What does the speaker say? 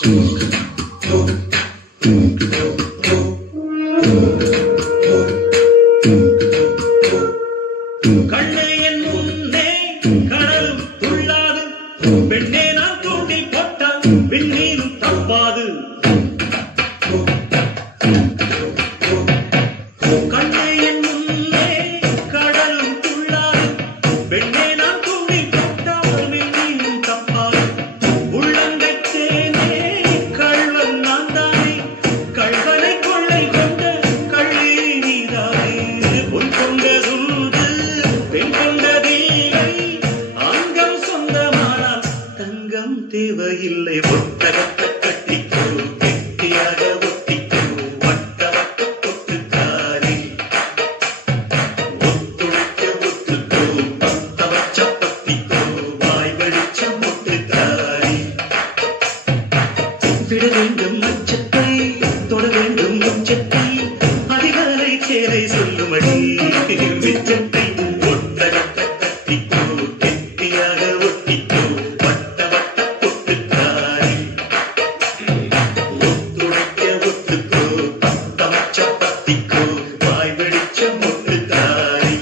கண்ணே என் முன்னே கடலும் துள்ளாது, பெண்ணே நான் தூண்டில் போட்டால் விண்ணீரும் தப்பாது. கண்ணே என் முன்னே கடலும் துள்ளாது, பெண்ணே நான் தூண்டில் போட்டால் விண்ணீரும் தப்பாது. உள்ளங்கைத்தேனே கள்வன் நான் தானே, கள்வனை கொள்ளை கொண்ட கள்ளி நீதானே. பொன் கொண்டதுண்டு பெண் கொண்டதில்லை, அங்கம் சொந்தமானால் தங்கம் தேவையில்லை. ஒட்டகத்தை கட்டிக்கோ கெட்டியாக ஒட்டிக்கோ, வட்ட வட்ட பொட்டுக்காரி ஒத்துழைக்க ஒத்துக்கோ, பத்த வச்ச பத்திக்கோ, வாய் வெளிச்சம் பொட்டுக்காரி. விட வேண்டும் அச்சத்தை, தொட வேண்டும் உச்சத்தை, அதிகாலை சேலை சொல்லுமடி மிச்சத்தை. ஒட்டகத்தை கட்டிக்கோ கெட்டியாக ஒட்டிக்கோ, வட்ட வட்ட பொட்டுக்காரி ஒத்துழைக்க ஒத்துக்கோ, பத்த வச்ச பத்திக்கோ, வாய் வெளிச்சம் பொட்டுக்காரி.